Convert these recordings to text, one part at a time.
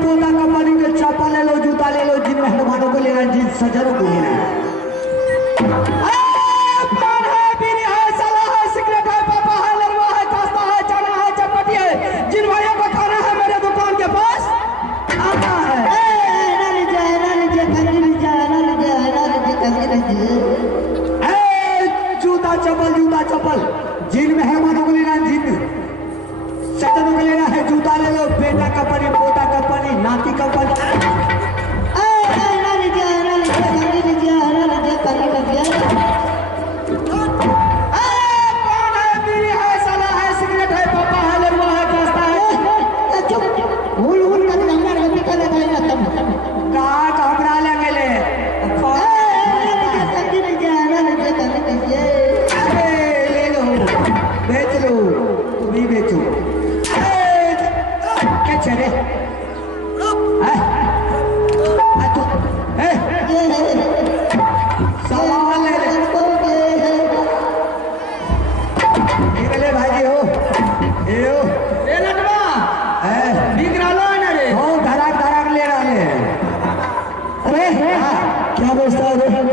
पोता कंपनी के चप्पल ले लो, जूता ले लो, जिन मेहमानों को लेना, जिन सज्जनों को लेना है। जिन भाइयों को खाना है मेरे दुकान के पास आता है। जूता चप्पल, जूता चप्पल, जिन मेहमानों को लेना, जिन सज्जनों को लेना है, जूता ले लो। बेटा कंपनी, पोता कंपनी, नाती कंपनी।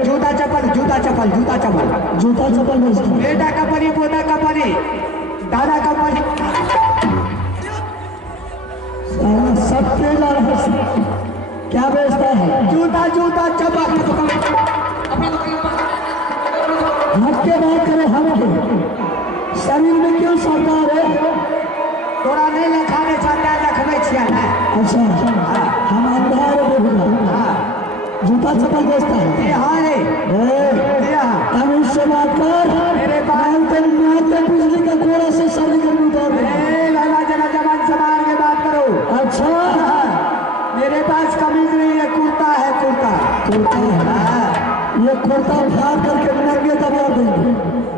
जूता चप्पल, जूता चप्पल, जूता चप्पल, जूता चप्पल बेटा कंपनी, पोता कंपनी, दादा कंपनी, सब क्या बेचता है? जूता, जूता चप्पल। हट के बात करे, हम शरीर में क्यों सरकार है? तोरा नहीं लखाने चाहता है, रखने छिया ना। अच्छा, हम अंधार जूता चप्पल बेचता है। हाँ रे, हम उससे बात कर। मेरे पास बिजली का कोड़ा से सर्दी कर लगा, जरा जबान संभाल के बात करो। अच्छा, मेरे पास कमीज नहीं है, कुर्ता है, कुर्ता, कुर्ता है। ये कुर्ता उठा करके नंगे दबा देंगे।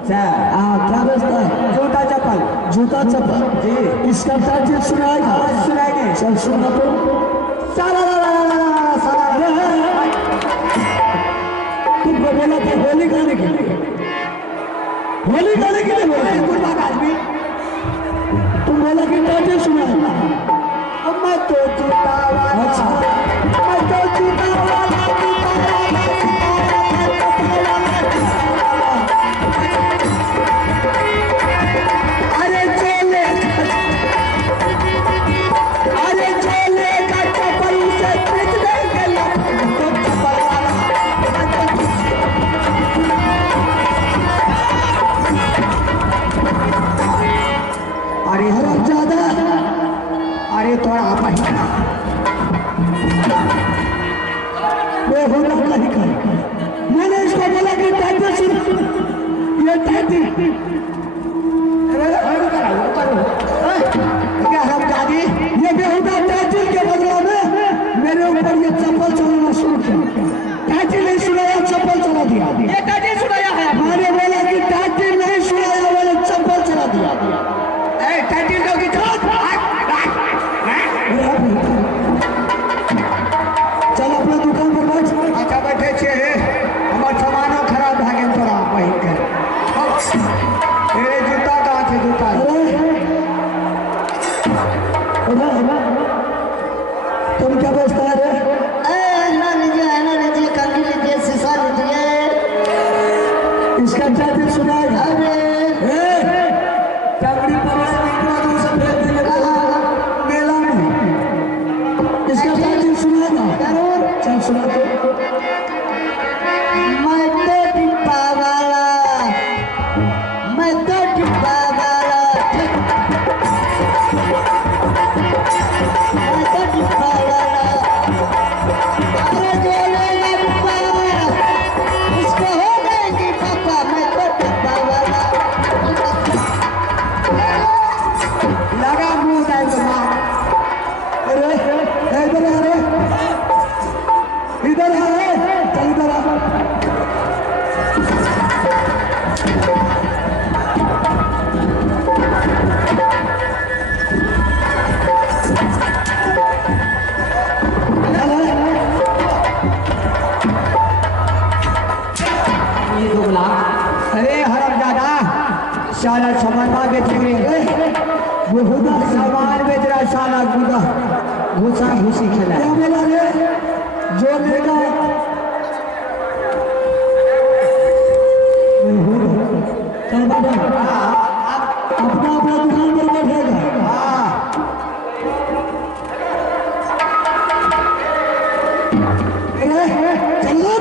क्या बेचता है? जूता चप्पल, जूता चप्पल जी। इसका टाइटल सुनाएगा? सुनाएंगे। चल सुना तो। तुमको बोला था होली गाने के लिए, होली गाने के लिए बोला गुरबाग आदमी। तुम बोला कि टाइटल सुनाएगा। मैं तो जूता वाला, मैं तो जूता वाला, अरे चोले, अरे चोले का चप्पल उसे बेच देंगे चप्पल वाला। अरे हराम ज्यादा, अरे थोड़ा आप नहीं कर। मैंने इसको बोला कि टाइटल सुन, ये टाइटल क्या हम दादी, ये बेहुदा टाइटल के बदला में मेरे ऊपर ये चप्पल चलाना शुरू किया। टाइटल नहीं सुनाया, चप्पल चला दिया। ये टाइटल सुनाया है? मैंने बोला कि टाइटल नहीं सुनाया, मैंने चप्पल चला दिया। टाइटल लोग चल अपने दुकान पर बैठ। अच्छा बैठे छे, हमार सामानो खराब भा गए तोरा पहिन के। तेरे जूता कहाँ थे? जूता तुम क्या बेचता है रे? ना लीजिए, कंगी लीजिए, शीशा लीजिए। इसका टाइटल सुनाएगा? चमड़ी पर मेला में इसका टाइटल सुनाएगा? जरूर। चल सुना तो। मैं तो डिब्बा वाला, मैं तो डिब्बा वाला, मैं तो डिब्बा वाला। अरे जो लेगा डिब्बा वाला उसको हो जाएगी पापा। मैं तो डिब्बा वाला। लगा मुंह जाए तो मार। अरे इधर आ रे, इधर आ रे। घुसी खेला क्या बोला रे जो लेगा चल बाबा अपना अपना दुकान पर बैठेगा चलो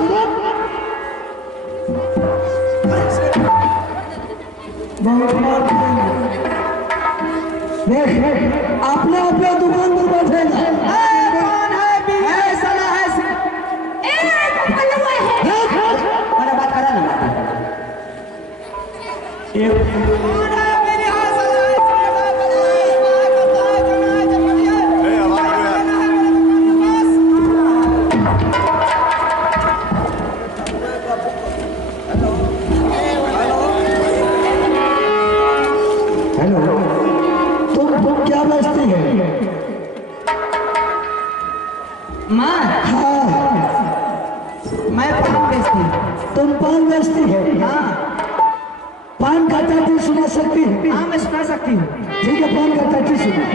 अपने अपने दुकान पर बैठेगा कौन है साला है बड़ा बात करा ना तुम पान बेचती है हाँ पान का टाटी सुना सकती है हाँ मैं सुना सकती हूँ ठीक है पान का टाटी सुना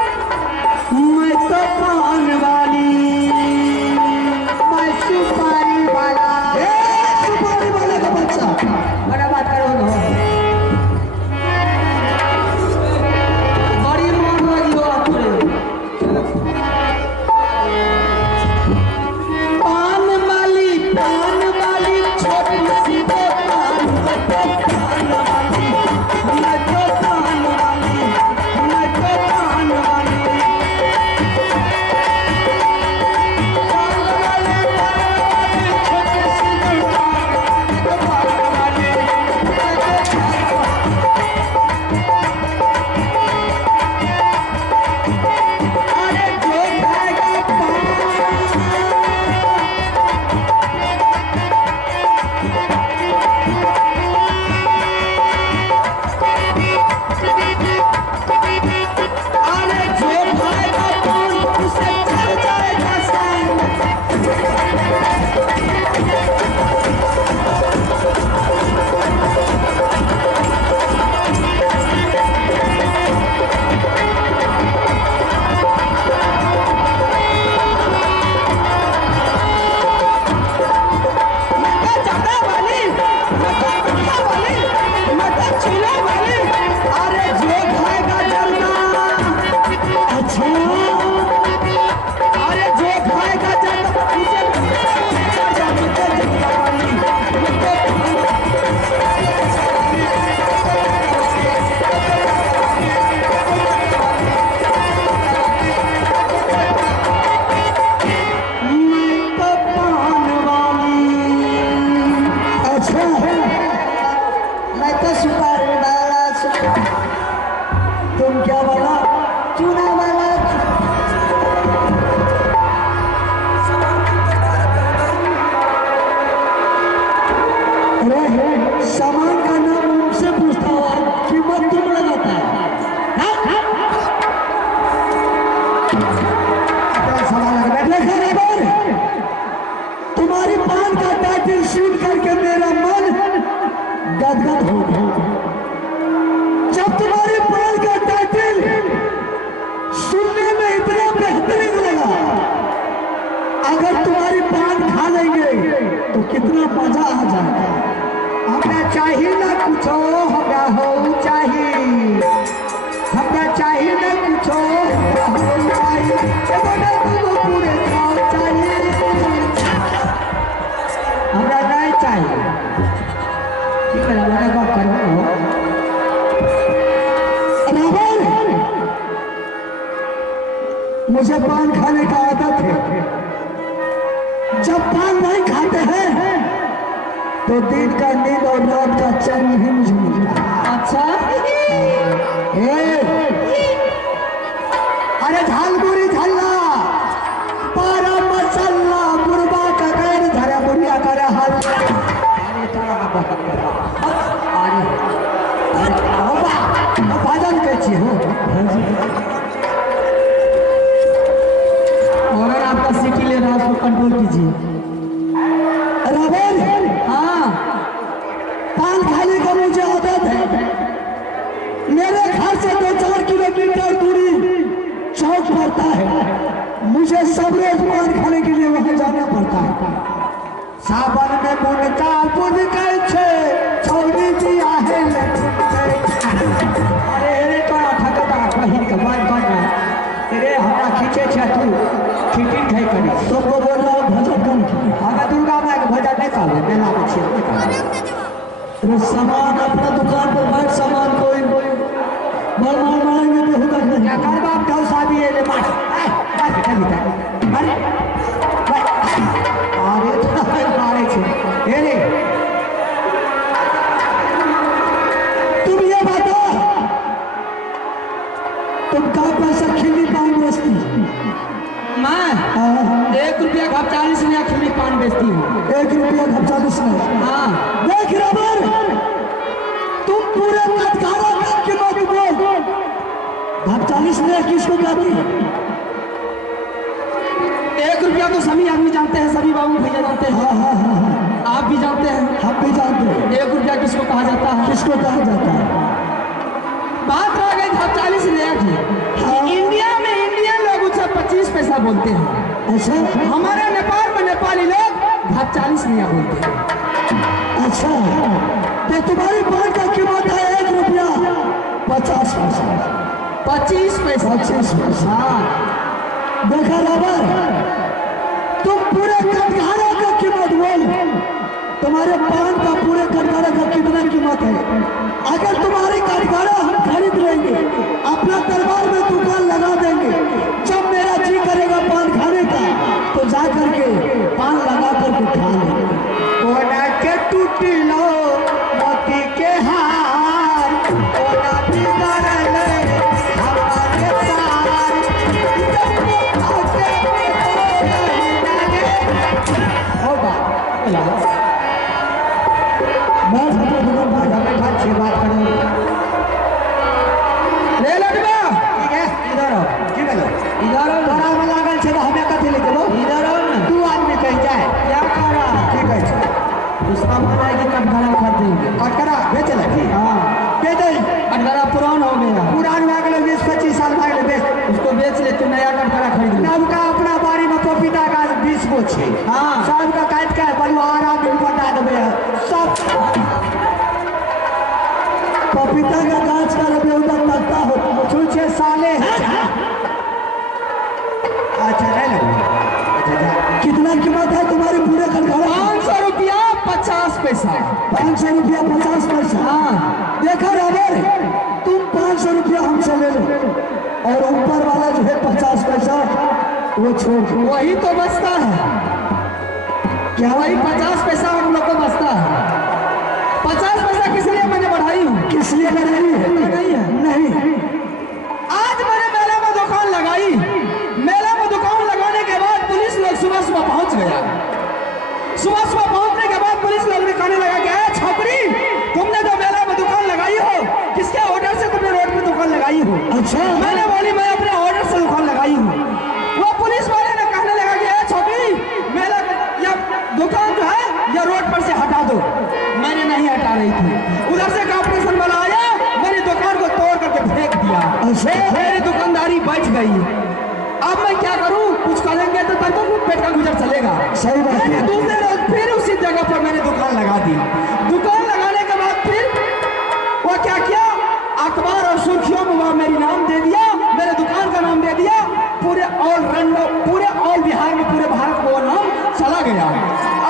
मैं तो पान वाली मैं सुपारी वाला सुपारी वाले का बच्चा बड़ा बात करो ना सामान का नाम उनसे पूछता हुआ कीमत तुम लगाता है तुम्हारी पान का टाइटल सुन करके मेरा मन गदगद हो गया जब तुम्हारी पान का टाइटल सुनने में इतना बेहतरीन लगा अगर तुम्हारी पान खा लेंगे तो कितना मजा आ जाएगा हमें चाहिए ना कुछ हमरा हो चाहिए हमरा चाहिए ना कुछ हमरा हो चाहिए पूरे चाहिए हमरा नहीं चाहिए ठीक है मेरा बात करो मुझे पान खाने का आदत है जब पान नहीं खाते हैं तो दिन का नींद और रात का चैन नहीं मुझे मिलता अच्छा अरे झालमुरी झल्ला पारा मसल्ला बुरबा का गैर धरा बुढ़िया कर हल्ला भजन के छी हो अगर आपका सिटी ले रहा है उसको कंट्रोल कीजिए हाँ मुझे सब रोज पान खाने के लिए वहां जाना पड़ता है। सावन में मुनका बुन कर छे छोड़ी दिया है अरे रे तोरा ठकता बहिन के बात बना रे हमरा खींचे छे तू खींची थे करी तो बोल रहा भजन कम हमें दुर्गा माँ के भजन नहीं काले मेला में छे नहीं काले सामान अपना दुकान पर बैठ सामान कोई बरमान मारेंगे तो होगा नहीं क्या कर बाप का शादी है ले मार मार चली था अरे अरे मारे छे ये रे तुम ये बताओ तुम का पैसा खिल्ली पान बेचती मैं 1 रुपया घप 40 में खिल्ली पान बेचती हूँ। 1 रुपया घप 40 में। हाँ देख रबर तुम पूरे कटघारा का कीमत बोल घप 40 में किसको जाती है? 1 रुपया तो सभी आदमी जानते हैं, सभी बाबू भैया जानते हैं। हाँ आप भी जानते हैं, हम भी जानते हैं 1 रुपया किसको कहा जाता है। किसको कहा जाता है? बात रह गई घप 40 रुपया की। हाँ। इंडिया में इंडियन लोग उससे 25 पैसा बोलते हैं। अच्छा हमारे नेपाल में नेपाली लोग घप 40 रुपया बोलते हैं। अच्छा तो तुम्हारी पान का कीमत है 1 रुपया 50 पैसा 25 पैसा 25 पैसा। हाँ देखा रबर तुम पूरे कटघारा का कीमत बोल तुम्हारे पान का पूरे कटघारा का कितना कीमत है? अगर तुम्हारी कटघारा हम खरीद लेंगे अपना दरबार में दुकान लगा देंगे जब मेरा जी करेगा पान खाने का तो जा करके पान लगा करके खा लेंगे। कोना के टूटी लो मोती के हार कोना बिगड़ल हमारे सार होगा मैं अपने दुकान भागा में खा छे बात करूं ले लटवा ठीक है इधर आओ ठीक है इधर आओ। तोरा में लागल छे तो हमें कथी ले देबो इधर आओ ना। तू आदमी कह जाए क्या कर रहा है? ठीक है उसका मन है कि कटघरा खरीदेंगे। कटकरा बेच लगी हाँ दे दे कटघरा पुरान हो गया, पुरान हो गए 20-25 साल भाग बेच उसको बेच ले, तू नया कटघरा खरीद ले। नवका अपना बाड़ी में पपीता का 20 गो छे हाँ सब का काट के बलवारा में बता देबे सब पपीता का गाछ का रबे उधर लगता हो छुछे साले अच्छा नहीं लगे कितना कीमत है तुम्हारी पूरे कटघरा? 500 रुपया 50 पैसा। 500 रुपया 50 पैसा। हाँ देखा रबर तुम 500 रुपया हमसे ले लो और ऊपर वाला जो है 50 पैसा वो छोड़ दो। वही तो बचता है, क्या वही 50 पैसा हम लोग को बचता है। 50 पैसा किस लिए मैंने बढ़ाई हूँ? किस लिए लगाई है? नहीं है। नहीं आज मैंने मेला में दुकान लगाई, मेला में दुकान लगाने के बाद पुलिस लोग सुबह सुबह पहुंच गया। सुबह सुबह पहुंचने के बाद पुलिस लोग ने कहने लगा कि छोकरी तुमने तो मेला में दुकान लगाई हो, किसके ऑर्डर से तुमने रोड पे दुकान लगाई हो? अच्छा मैंने बोली मैं अपने ऑर्डर से दुकान लगाई हूँ। वो पुलिस वाले ने कहने लगा कि छोकरी मेला या दुकान जो है या रोड पर से हटा दो। मैंने नहीं हटा रही थी, उधर से कॉर्पोरेशन वाला आया, मेरी दुकान को तोड़ करके फेंक दिया। अच्छा। मेरी दुकानदारी बच गई। अब मैं क्या करूं? कुछ करेंगे तो तब तो पेट का गुजर चलेगा। सही बात है। दूसरे रोज फिर उसी जगह पर मैंने दुकान लगा दी। दुकान लगाने के बाद फिर वो क्या किया, अखबार और सुर्खियों में वह मेरी नाम दे दिया, मेरे दुकान का नाम दे दिया। पूरे ऑल बिहार में पूरे भारत में वो नाम चला गया।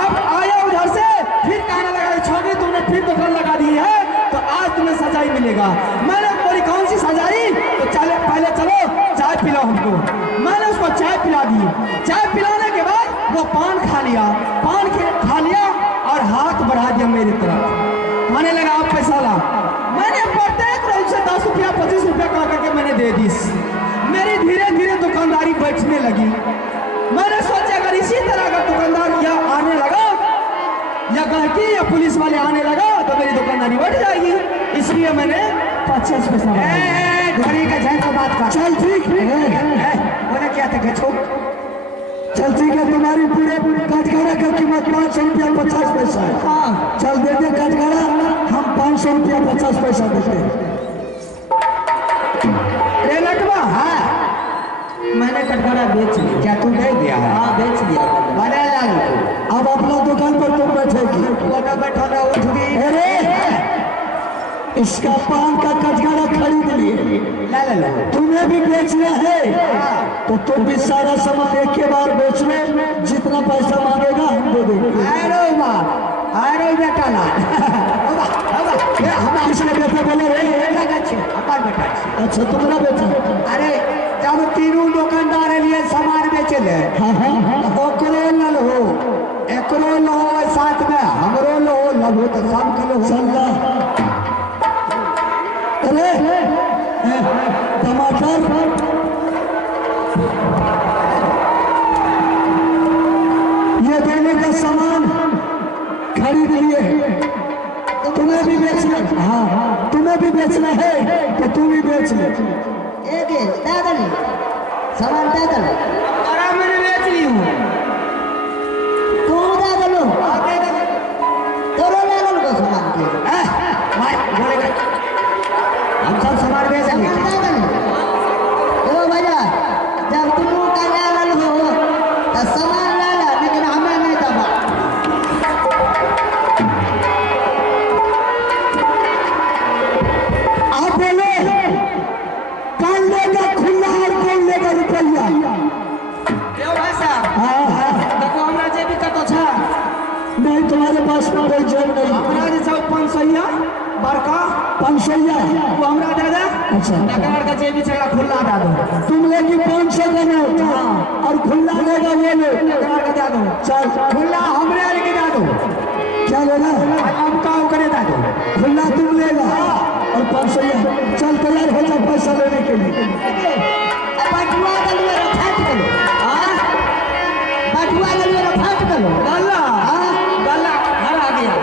अब आया उधर से फिर कहने लगा छोकरी तुमने फिर दुकान लगा दी है तो आज तुम्हें सजाई मिलेगा। मैंने बोली कौन सी सजाई? तो चले पहले चलो चाय पिलाओ हमको। मैंने उसको चाय पिला दी। चाय पिलाने के बाद वो पान खा लिया, खा लिया और हाथ बढ़ा दिया मेरी तरफ, कहने लगा आप पैसा ला। मैंने प्रत्येक रोज से 10 रुपया 25 रुपया करके मैंने दे दी। मेरी धीरे धीरे दुकानदारी बैठने लगी। मैंने सोचा अगर इसी तरह का दुकानदार या आने लगा या गहकी या पुलिस वाले आने लगा तो मेरी दुकानदारी बढ़ जाएगी, इसलिए मैंने 50 पैसा घड़ी का जाए तो बात कर। चल ठीक है बोले क्या थे छो चल ठीक है तुम्हारी पूरे कटघरा का कीमत 500 रुपया 50 पैसा है। हाँ चल दे दे कटघरा हम 500 रुपया 50 पैसा देते हैं। रे लटवा हाँ मैंने कटघरा बेच लिया। क्या तू दे दिया है? हाँ बेच दिया मैंने। बना लाल अब अपना दुकान पर तुम बैठेगी। वो बैठा ना उठ भी। अरे इसका पान का कटघरा खरीद लिए। ला ला ला। तुम्हें भी बेचना है तो तुम भी सारा सामान एक के बार बेच लो, जितना पैसा मांगेगा हम दे देंगे। अरे बेटा लाल किसने बेटा बोला रे? अपन बेटा। अच्छा तुम्हारा बेटा। अरे जब तीनों दुकानदार लिए सामान बेचले ओकरो लल हो एकरो लो साथ में हमरो लो लभो तो सब के लो। चल्ला अरे टमाटर ये देने का सामान खरीद लिए। तुम्हें भी बेचना? हाँ तुम्हें भी बेचना है तो तुम भी बेच ले। सामान क्या कर अरे मैंने बेच ली हूँ। तुम क्या कर लो को सामान के हम सब सामान बेच लिए। चलो भैया जब तुम का लाल हो तो सामान ला ला, लेकिन हमें नहीं दबा। आप बोले कौन लेगा खुला और कौन लेगा रुपया? भाई साहब हाँ देखो हमरा जेबी का तो छा नहीं, तुम्हारे पास में कोई जेब नहीं। हमरा जे सब 500 बड़का 500 वो हमरा दे दे। अच्छा नगर का जेबी छड़ा खुला दे दो। तुम लेगी 500 का नोट और खुला लेगा वो ले। नगर का दे दो। चल खुला हमरे लेके दे दो। क्या लेना? हम का करे दे दो। खुला तुम लेगा और 500। चल तैयार हो जा पैसा लेने के लिए। बटुआ के लिए रफाट करो। बटुआ के लिए रफाट करो। गल्ला गल्ला घर आ गया।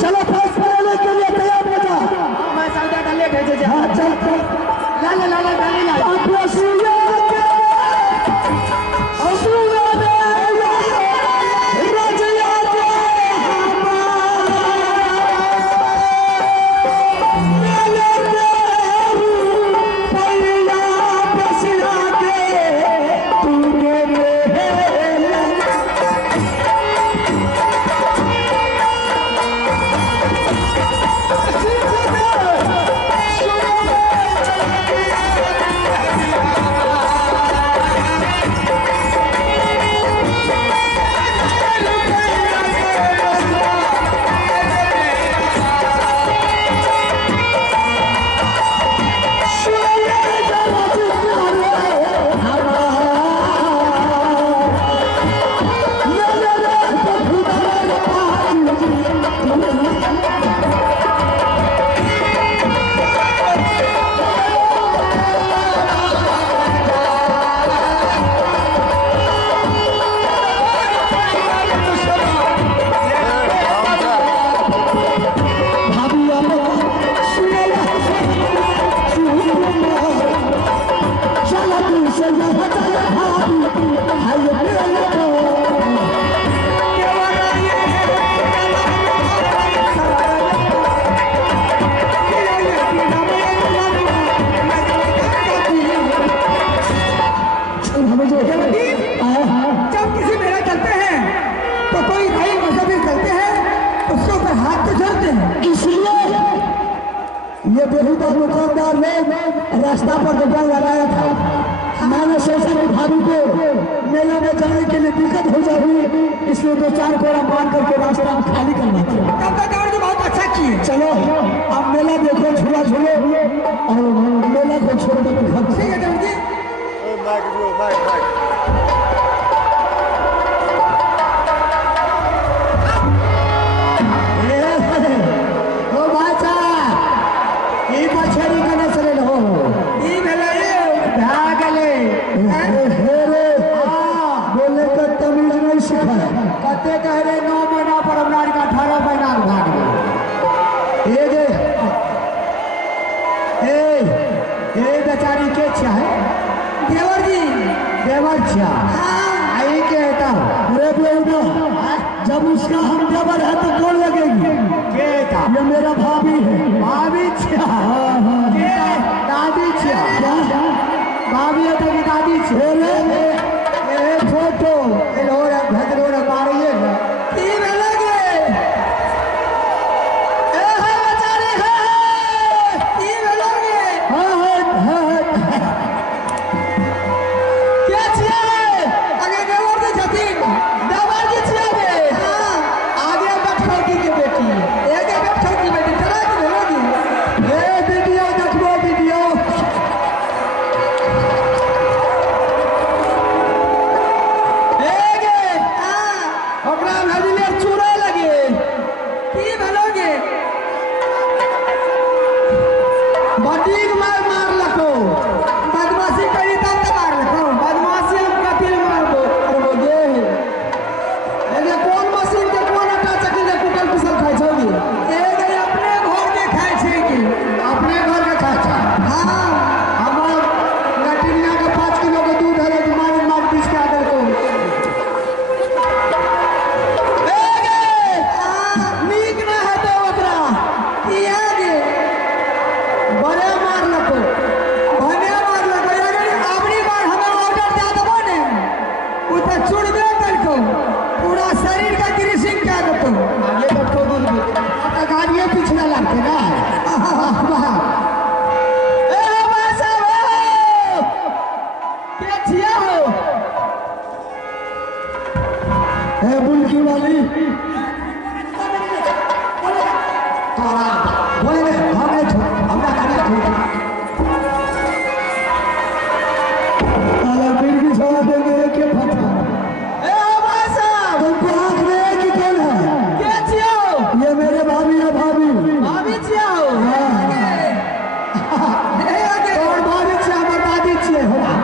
चलो पैसा लेने के लिए तैयार हो जा। मैं सौदा डाले भेजे जा। हाँ चल ला ला ला ला डाली ला। अपना सुइया के असुरा दे रजिया के मेले तेरू पैया बसिया के तूने मेरे जब किसी मेला चलते हैं तो कोई भाई मजहबी चलते हैं उसके ऊपर हाथ तो जोड़ते हैं। इसलिए ये बेहुदा दुकानदार ने रास्ता पर दुकान लगाया था। मैंने सोचा कि भाभी को मेला में जाने के लिए दिक्कत हो जाएगी, इसलिए 2-4 कोड़ा मार करके रास्ता हम खाली करवाते हैं। तब तक और बहुत अच्छा किए। चलो अब मेला देखो, झूला झूलो और मेला को छोड़ दो। ठीक है जल्दी। ओ बाचा ये मछली का नसरे हो ई भेले भागले। हेरे बोले का तमिल नहीं सिखा। कते कह रहे 9 महीना पर हमरा का 18 महीना भाग गए। ये दे ए बेचारी के छा देवर जी देवर छा आई के था। अरे बेटा जब उसका हम देवर है तो कौन लगेगी? के था ये मेरा भाभी है। भाभी छा हाँ हाँ के दादी छा। क्या भाभी है तो की दादी छे ए फोटो ए लोरा भदरोरा मारिए ना की लगे ए है बेचारे है की लगे हां क्या छिया है आगे देवर के छतीन देवर की छिया बे आगे बैठौती के बेटी आगे बैठौती की बेटी चला के भेलोगी ए वीडियो देखबो वीडियो एगे ओकरा भेजिले चूड़ा लगे की भेलोगे बटीक मार लको बदमाशी करी तब तो मार लको बदमाशी हम कतिल मारबो करबोगे एगे कौन मशीन के कौन आटा चक्की के कुटल कुसल खाइ छोगी एगे अपने घर के खाइ छै की अपने घर के खाचा हां हमार लटिनिया के 5 किलो के दूध है तो मार पीस के आदर को एगे नीक ना हेतै ओकरा की आगे बड़े मार लको अगर अबरी बार हमें ऑर्डर दे देबो ने उ त चुड़बे करको पूरा शरीर का ग्रीसिंग कर देतो आगे बैठो दूध आपका गाड़ियां पिछला लगते ना ए भाषा हो के छिया हो ए बुलकी वाली तोरा बोले हमें हमरा खाना छोड़ अरे फिर भी छोड़ देंगे के फटा ए भाषा तुमको आंख में कि कौन है के छिया हो ये मेरे भाभी है भाभी भाभी छिया हो ए आगे और भाभी से हमर दादी छे होला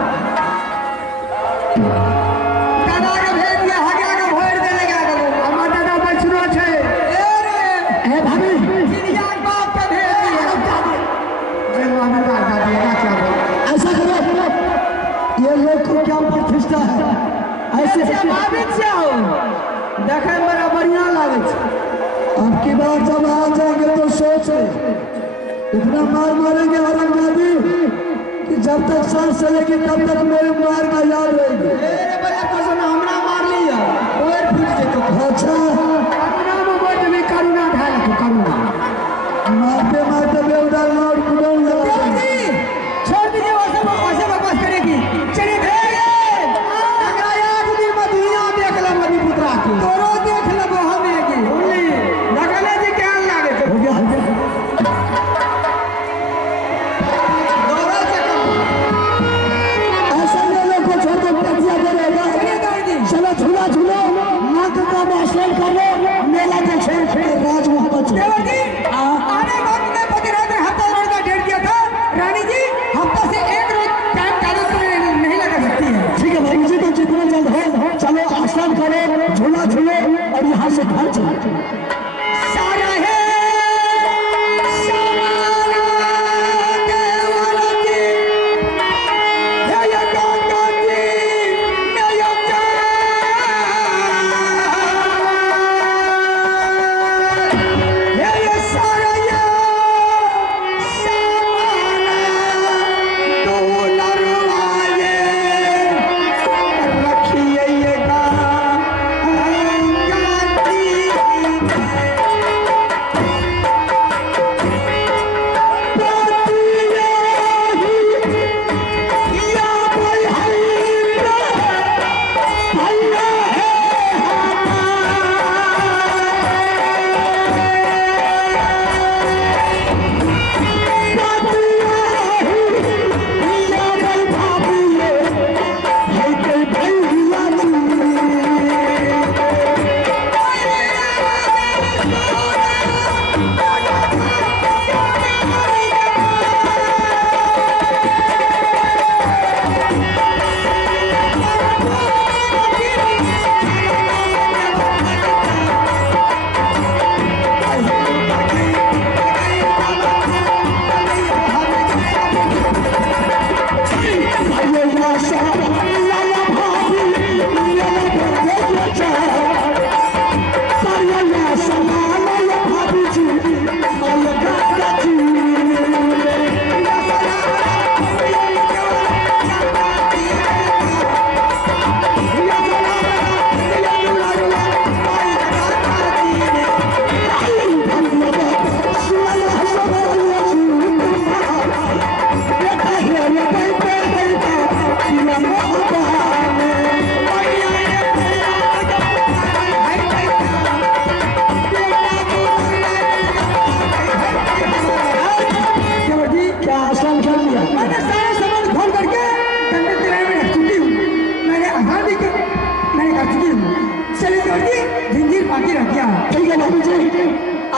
दादा के भेज दिया हगा के भोर दे लगा देबो हमर दादा बचरो छे ए रे ए भाभी चिड़िया के बाप के भेज दिया अरे हमें दादी ना क्या बोल ऐसा करो ये लोग को क्या प्रतिष्ठा है ऐसे ऐसे भाभी छिया हो देखे में बड़ा बढ़िया लागे छै अब की बार जब आ जाएंगे तो सोच ले इतना मार मारेंगे औरंगाबादी कि जब तक सांस चलेगी तब तक मेरे मार का याद रहेगी ए रे बड़ा person हमरा मार लिया ओए फूट जेतो अच्छा करुणा में बोल में करुणा ढाल के करुणा मारते मारते बेउदार लौट कुदाऊं लगा देंगे। छोड़ दीजिए वैसे बकवास करेगी चलिए अगला एक दिन में दुनिया देख ले मनी पुत्रा की तोरो देख लेबो हमें की बोली देखले जी केहन लागे छै हो गया दौड़ो से कम ऐसा ये लोग को छोड़ दो टैक्सिया दे रहेगा चलिए दादी चलो झूला झूलो नाक का भाषण करो मेला देखे राज मोहब्बत देवर जी आने वक्त में पति रात ने हफ्ता रोज का डेट दिया था रानी जी हफ्ता से एक रोज टाइम कागज पर नहीं लगा सकती है ठीक है भाई जी तो जितना जल्द हो चलो आसान करो झूला झूलो और यहाँ से घर चलो सारा है सारा देवाला जी हे ये गंगा जी मैं ये हे ये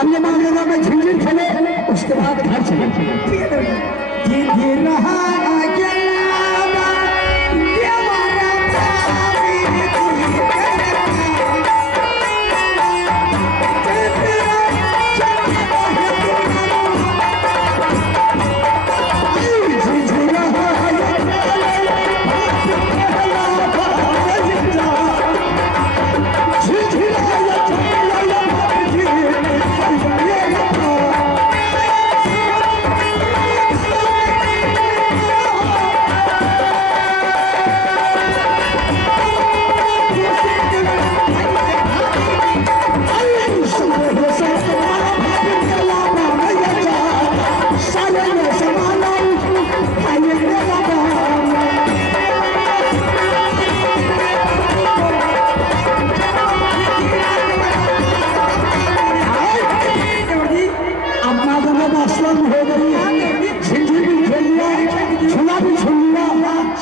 अब ये मान लेना मैं झिझिर खेले उसके बाद घर चले। ठीक है झिझिर रहा अकेला ये मारा प्यारी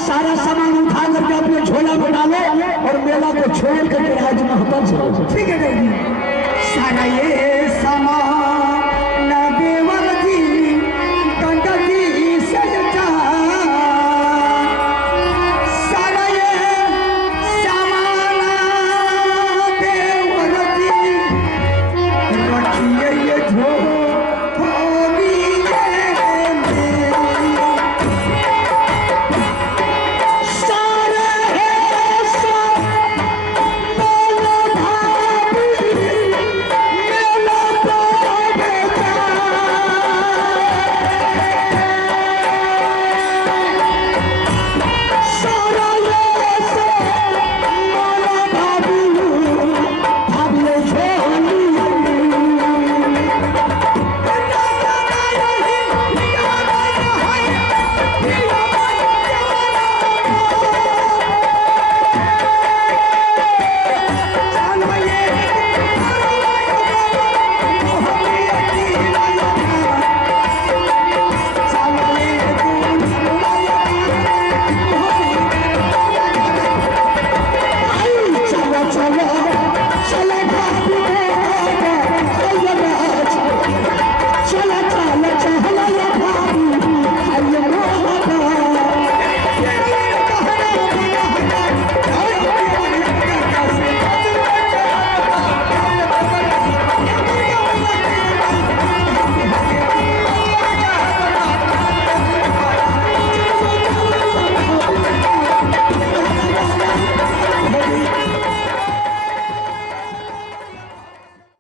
सारा सामान उठा करके अपने झोला में डालो और मेला को छोड़ करके राज महतब चलो। ठीक है सारा ये सामान